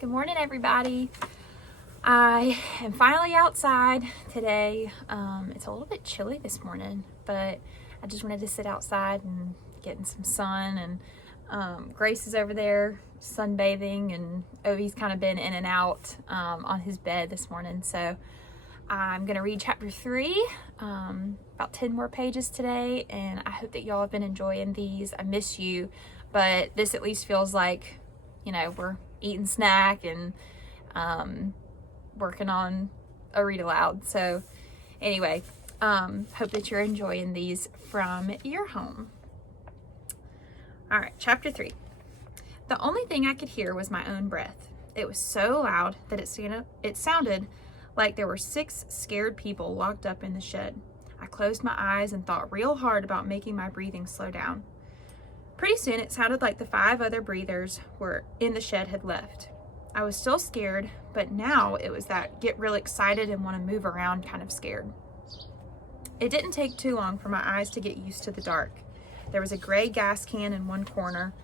Good morning, everybody. I am finally outside today. It's a little bit chilly this morning, but I just wanted to sit outside and get in some sun. And Grace is over there sunbathing, and Ovi's kind of been in and out on his bed this morning. So I'm going to read chapter 3, about 10 more pages today, and I hope that y'all have been enjoying these. I miss you, but this at least feels like, we're eating snack and working on a read aloud. So anyway, hope that you're enjoying these from your home. All right, chapter 3. The only thing I could hear was my own breath. It was so loud that it sounded like there were 6 scared people locked up in the shed. I closed my eyes and thought real hard about making my breathing slow down. Pretty soon it sounded like the 5 other breathers were in the shed had left. I was still scared, but now it was that get real excited and want to move around kind of scared. It didn't take too long for my eyes to get used to the dark. There was a gray gas can in one corner,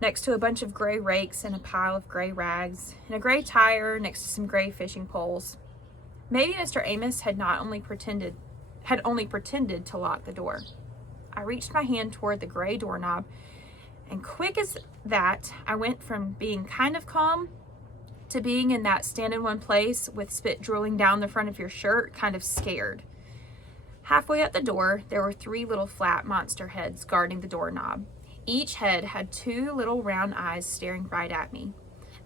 next to a bunch of gray rakes and a pile of gray rags, and a gray tire next to some gray fishing poles. Maybe Mr. Amos had only pretended to lock the door. I reached my hand toward the gray doorknob, and quick as that, I went from being kind of calm to being in that stand in one place with spit drooling down the front of your shirt, kind of scared. Halfway up the door, there were 3 little flat monster heads guarding the doorknob. Each head had 2 little round eyes staring right at me.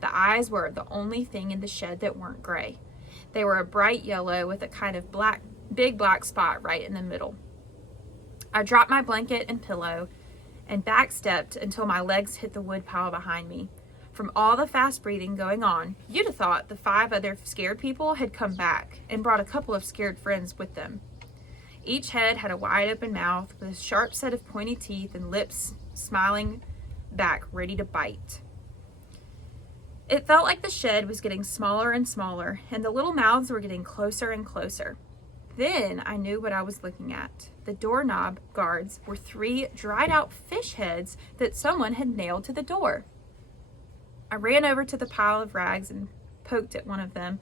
The eyes were the only thing in the shed that weren't gray. They were a bright yellow with a kind of big black spot right in the middle. I dropped my blanket and pillow and backstepped until my legs hit the wood pile behind me. From all the fast breathing going on, you'd have thought the 5 other scared people had come back and brought a couple of scared friends with them. Each head had a wide open mouth with a sharp set of pointy teeth and lips smiling back, ready to bite. It felt like the shed was getting smaller and smaller, and the little mouths were getting closer and closer. Then I knew what I was looking at. The doorknob guards were 3 dried out fish heads that someone had nailed to the door. I ran over to the pile of rags and poked at one of them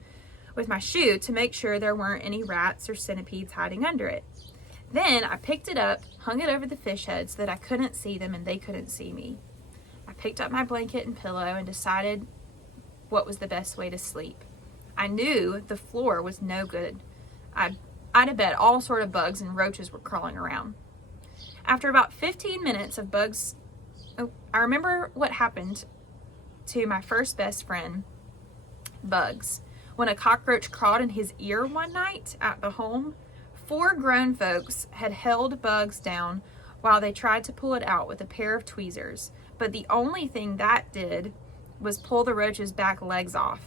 with my shoe to make sure there weren't any rats or centipedes hiding under it. Then I picked it up, hung it over the fish heads so that I couldn't see them and they couldn't see me. I picked up my blanket and pillow and decided what was the best way to sleep. I knew the floor was no good. I'd have bet all sort of bugs and roaches were crawling around. After about 15 minutes of bugs, I remember what happened to my first best friend, Bugs, when a cockroach crawled in his ear one night at the home. 4 grown folks had held Bugs down while they tried to pull it out with a pair of tweezers, but the only thing that did was pull the roach's back legs off.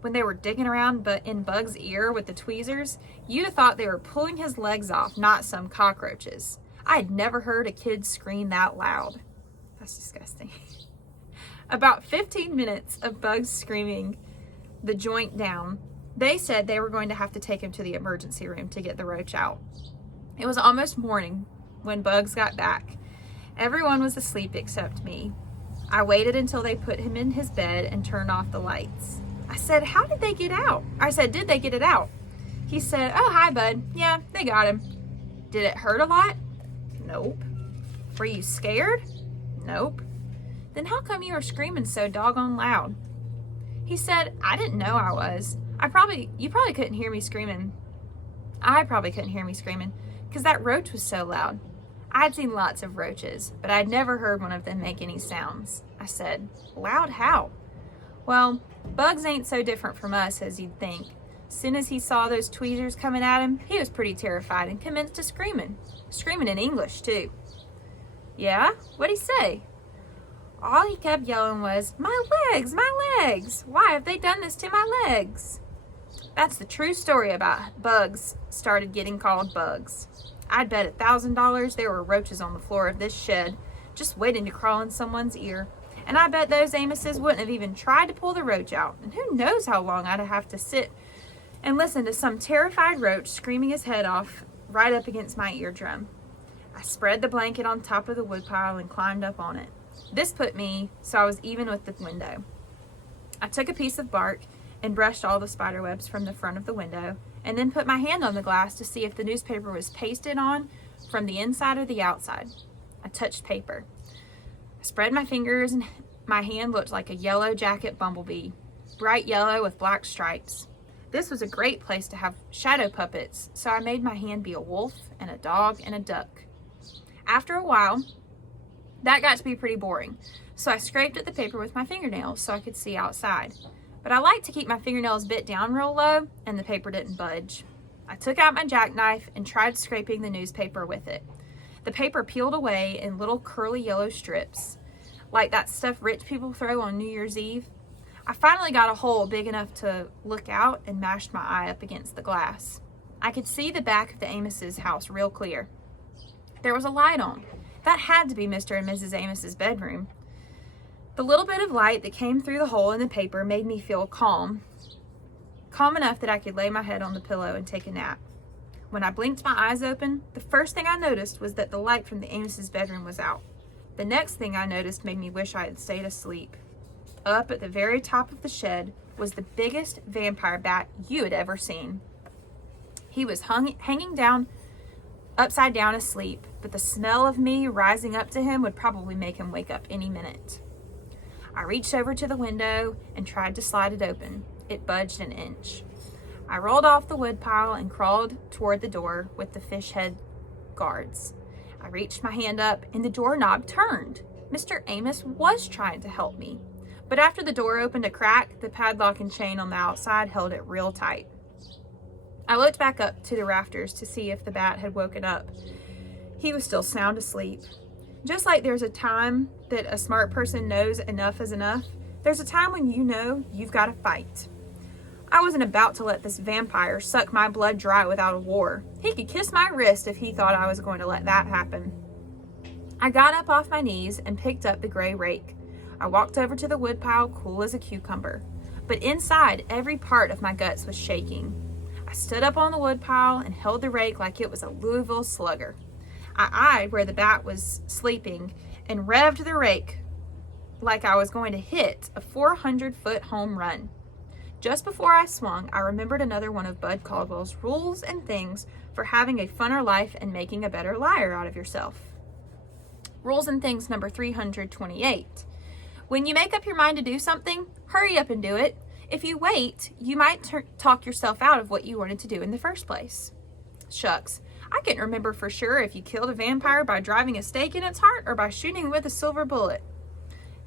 When they were digging around in Bug's ear with the tweezers, you'd have thought they were pulling his legs off, not some cockroaches. I had never heard a kid scream that loud. That's disgusting. About 15 minutes of Bugs screaming the joint down, they said they were going to have to take him to the emergency room to get the roach out. It was almost morning when Bugs got back. Everyone was asleep except me. I waited until they put him in his bed and turned off the lights. I said, did they get it out? He said, oh, hi, bud. Yeah, they got him. Did it hurt a lot? Nope. Were you scared? Nope. Then how come you were screaming so doggone loud? He said, I didn't know I was. You probably couldn't hear me screaming. I probably couldn't hear me screaming because that roach was so loud. I'd seen lots of roaches, but I'd never heard one of them make any sounds. I said, loud how? Well, Bugs ain't so different from us as you'd think. As soon as he saw those tweezers coming at him, he was pretty terrified and commenced to screaming in English too. Yeah? What'd he say? All he kept yelling was, my legs, my legs! Why have they done this to my legs? That's the true story about Bugs started getting called Bugs. I'd bet $1,000 there were roaches on the floor of this shed just waiting to crawl in someone's ear. And I bet those Amoses wouldn't have even tried to pull the roach out. And who knows how long I'd have to sit and listen to some terrified roach screaming his head off right up against my eardrum. I spread the blanket on top of the woodpile and climbed up on it. This put me so I was even with the window. I took a piece of bark and brushed all the spider webs from the front of the window, and then put my hand on the glass to see if the newspaper was pasted on from the inside or the outside. I touched paper. I spread my fingers, and my hand looked like a yellow jacket bumblebee, bright yellow with black stripes. This was a great place to have shadow puppets, so I made my hand be a wolf and a dog and a duck. After a while, that got to be pretty boring, so I scraped at the paper with my fingernails so I could see outside. But I like to keep my fingernails bit down real low, and the paper didn't budge. I took out my jackknife and tried scraping the newspaper with it. The paper peeled away in little curly yellow strips, like that stuff rich people throw on New Year's Eve. I finally got a hole big enough to look out and mashed my eye up against the glass. I could see the back of the Amos's house real clear. There was a light on. That had to be Mr. and Mrs. Amos's bedroom. The little bit of light that came through the hole in the paper made me feel calm enough that I could lay my head on the pillow and take a nap. When I blinked my eyes open, the first thing I noticed was that the light from the Amos's bedroom was out. The next thing I noticed made me wish I had stayed asleep. Up at the very top of the shed was the biggest vampire bat you had ever seen. He was hanging down, upside down asleep, but the smell of me rising up to him would probably make him wake up any minute. I reached over to the window and tried to slide it open. It budged an inch. I rolled off the woodpile and crawled toward the door with the fish head guards. I reached my hand up and the doorknob turned. Mr. Amos was trying to help me, but after the door opened a crack, the padlock and chain on the outside held it real tight. I looked back up to the rafters to see if the bat had woken up. He was still sound asleep. Just like there's a time that a smart person knows enough is enough, there's a time when you know you've got to fight. I wasn't about to let this vampire suck my blood dry without a war. He could kiss my wrist if he thought I was going to let that happen. I got up off my knees and picked up the gray rake. I walked over to the woodpile, cool as a cucumber. But inside, every part of my guts was shaking. I stood up on the woodpile and held the rake like it was a Louisville Slugger. I eyed where the bat was sleeping and revved the rake like I was going to hit a 400-foot home run. Just before I swung, I remembered another one of Bud Caldwell's rules and things for having a funner life and making a better liar out of yourself. Rules and things number 328. When you make up your mind to do something, hurry up and do it. If you wait, you might talk yourself out of what you wanted to do in the first place. Shucks, I can't remember for sure if you killed a vampire by driving a stake in its heart or by shooting with a silver bullet.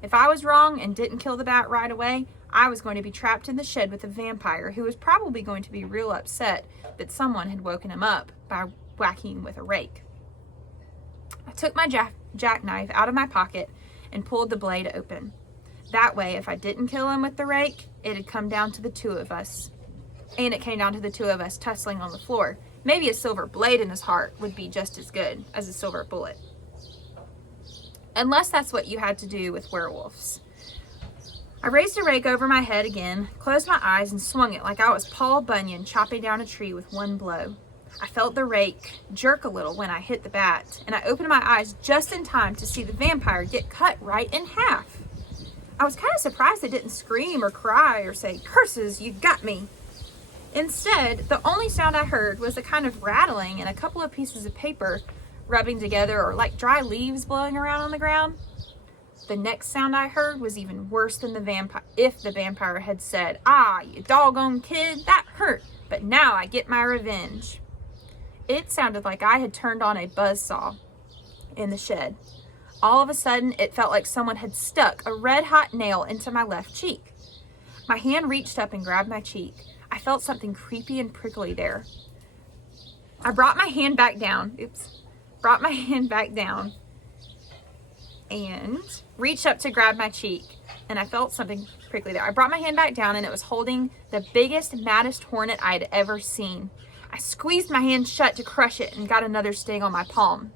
If I was wrong and didn't kill the bat right away, I was going to be trapped in the shed with a vampire who was probably going to be real upset that someone had woken him up by whacking him with a rake. I took my jackknife out of my pocket and pulled the blade open. That way, if I didn't kill him with the rake, it'd come down to the two of us. And it came down to the two of us tussling on the floor. Maybe a silver blade in his heart would be just as good as a silver bullet. Unless that's what you had to do with werewolves. I raised the rake over my head again, closed my eyes, and swung it like I was Paul Bunyan chopping down a tree with one blow. I felt the rake jerk a little when I hit the bat, and I opened my eyes just in time to see the vampire get cut right in half. I was kind of surprised it didn't scream or cry or say, "Curses, you got me." Instead, the only sound I heard was a kind of rattling and a couple of pieces of paper rubbing together, or like dry leaves blowing around on the ground. The next sound I heard was even worse than the vampire. If the vampire had said, "Ah, you doggone kid, that hurt, but now I get my revenge." It sounded like I had turned on a buzzsaw in the shed. All of a sudden, it felt like someone had stuck a red-hot nail into my left cheek. My hand reached up and grabbed my cheek. I felt something creepy and prickly there. I brought my hand back down. Brought my hand back down and reached up to grab my cheek, and I felt something prickly there. I brought my hand back down, and it was holding the biggest, maddest hornet I'd ever seen. I squeezed my hand shut to crush it and got another sting on my palm.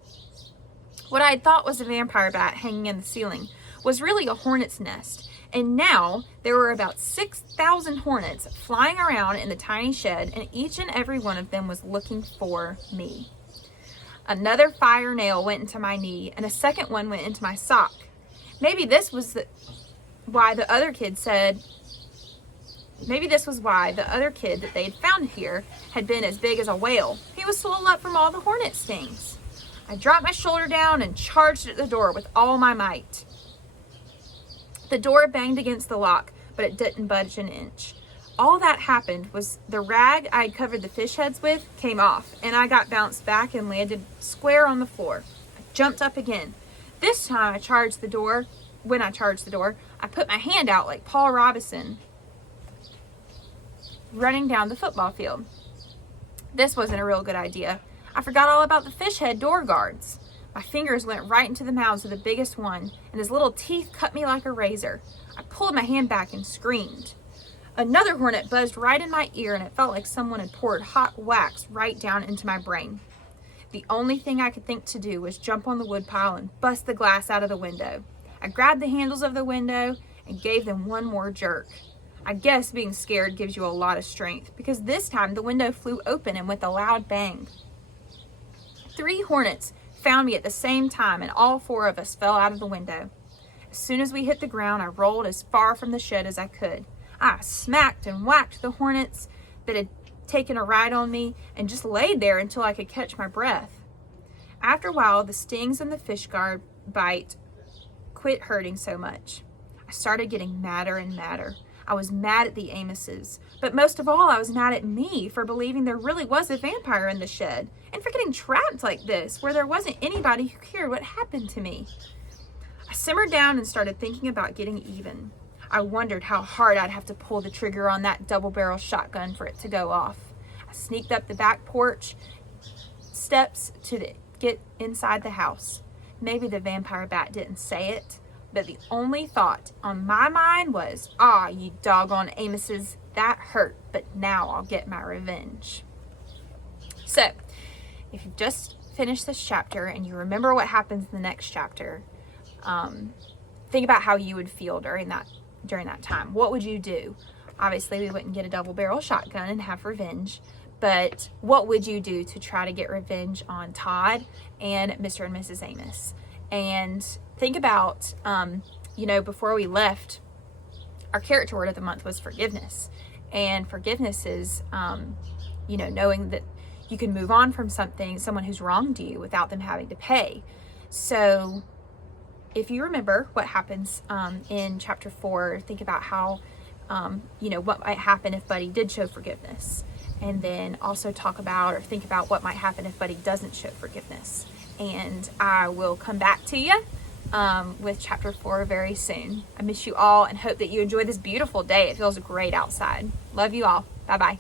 What I had thought was a vampire bat hanging in the ceiling was really a hornet's nest, and now there were about 6,000 hornets flying around in the tiny shed, and each and every one of them was looking for me. Another fire nail went into my knee, and a second one went into my sock. Maybe this was why the other kid said Maybe this was why the other kid that they had found here had been as big as a whale. He was swollen up from all the hornet stings. I dropped my shoulder down and charged at the door with all my might. The door banged against the lock, but it didn't budge an inch. All that happened was the rag I'd covered the fish heads with came off, and I got bounced back and landed square on the floor. I jumped up again. This time I charged the door. When I charged the door, I put my hand out like Paul Robinson running down the football field. This wasn't a real good idea. I forgot all about the fish head door guards. My fingers went right into the mouths of the biggest one, and his little teeth cut me like a razor. I pulled my hand back and screamed. Another hornet buzzed right in my ear, and it felt like someone had poured hot wax right down into my brain. The only thing I could think to do was jump on the woodpile and bust the glass out of the window. I grabbed the handles of the window and gave them one more jerk. I guess being scared gives you a lot of strength, because this time the window flew open and with a loud bang. 3 hornets found me at the same time, and all 4 of us fell out of the window. As soon as we hit the ground, I rolled as far from the shed as I could. I smacked and whacked the hornets that had taken a ride on me and just laid there until I could catch my breath. After a while, the stings and the fish guard bite quit hurting so much. I started getting madder and madder. I was mad at the Amoses, but most of all, I was mad at me for believing there really was a vampire in the shed, and for getting trapped like this, where there wasn't anybody who cared what happened to me. I simmered down and started thinking about getting even. I wondered how hard I'd have to pull the trigger on that double-barrel shotgun for it to go off. I sneaked up the back porch steps to get inside the house. Maybe the vampire bat didn't say it, but the only thought on my mind was, you doggone Amoses, that hurt, but now I'll get my revenge. So, if you've just finished this chapter and you remember what happens in the next chapter, think about how you would feel during that time. What would you do? Obviously, we wouldn't get a double-barrel shotgun and have revenge, but what would you do to try to get revenge on Todd and Mr. and Mrs. Amos? And think about, before we left, our character word of the month was forgiveness. And forgiveness is, knowing that you can move on from someone who's wronged you without them having to pay. So if you remember what happens in chapter 4, think about how, what might happen if Buddy did show forgiveness. And then also talk about or think about what might happen if Buddy doesn't show forgiveness. And I will come back to you with chapter 4 very soon. I miss you all and hope that you enjoy this beautiful day. It feels great outside. Love you all. Bye-bye.